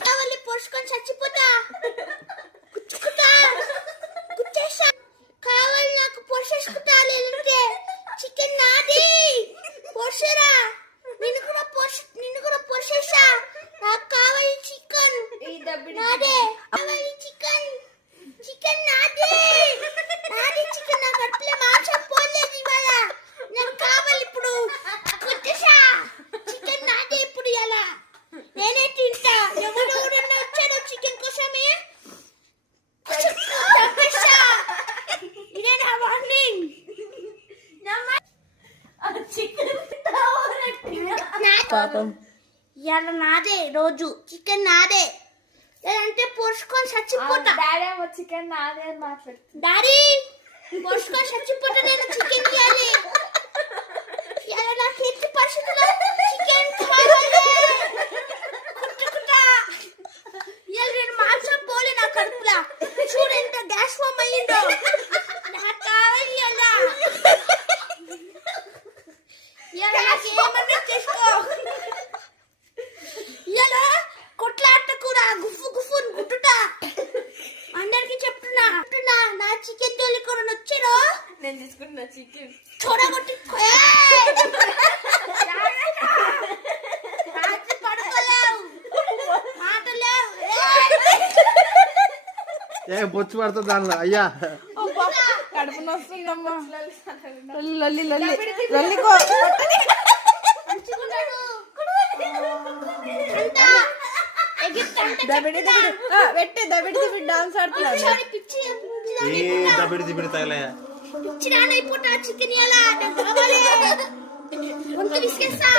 కావాలి పోసుకొని చచ్చిపోతా కుచ్చుకుంటా కుచ్చేసా కావాలి నాకు పోసేసుకుంటా లేదంటే చికెన్ నాది పోసేరా నిన్ను కూడా పోసేసా నాకు కావాలి చికెన్ నాదే కావాలి చికెన్ నాది చికెన్ నాకు అట్లే మాంసం పోలేదు ఇవాళ నాకు కావాలి ఇప్పుడు కుచ్చేసా చికెన్ నాదే ఇప్పుడు ఎలా నేనే తింటా ఎవరెవరన్నా వచ్చారో చికెన్ కోసమే ఇదే నా వార్నింగ్ పాపం ఇవాళ నాదే రోజు చికెన్ నాదే లేదంటే పోసుకొని చచ్చిపోతా చికెన్ నాదే అని మాట్లాడుతుంది డాడీ పోసుకొని చచ్చిపోతా నేను చికెన్ ఇవ్వాలి ఇవాళ నాకు ఎట్టి పరిస్థితుల్లో చికెన్ కావాలి కుట్టుకుంటా ఇవాళ నేను మాంసం పోలే నా కడుపులా చూడు ఎంత గ్యాస్ ఫామ్ అయ్యిందో నాకు కావాలి ఇవాళ నాకు ఏమన్నా చేసుకో ఇవాళ కొట్లాట కూడా గుఫ్ఫు గుట్టుతా అందరికి చెప్తున్నా నా చికెన్ జోలి కూడా వచ్చారో నేను తీసుకుంటున్నా చికెన్ చూడగొట్టి పడుకోలేవు మాటలేవు బొచ్చు పడుతుంది దానిలో అయ్యా కడుపు నొస్తుందమ్మా లల్లికో దబిడి దబిడి డాన్స్ ఆడుతున్నాడు దబిడి తగలయ్యా పిచ్చి రానైపోతా చికెన్ ఎలా కావాలి వంక విసిగేస్తా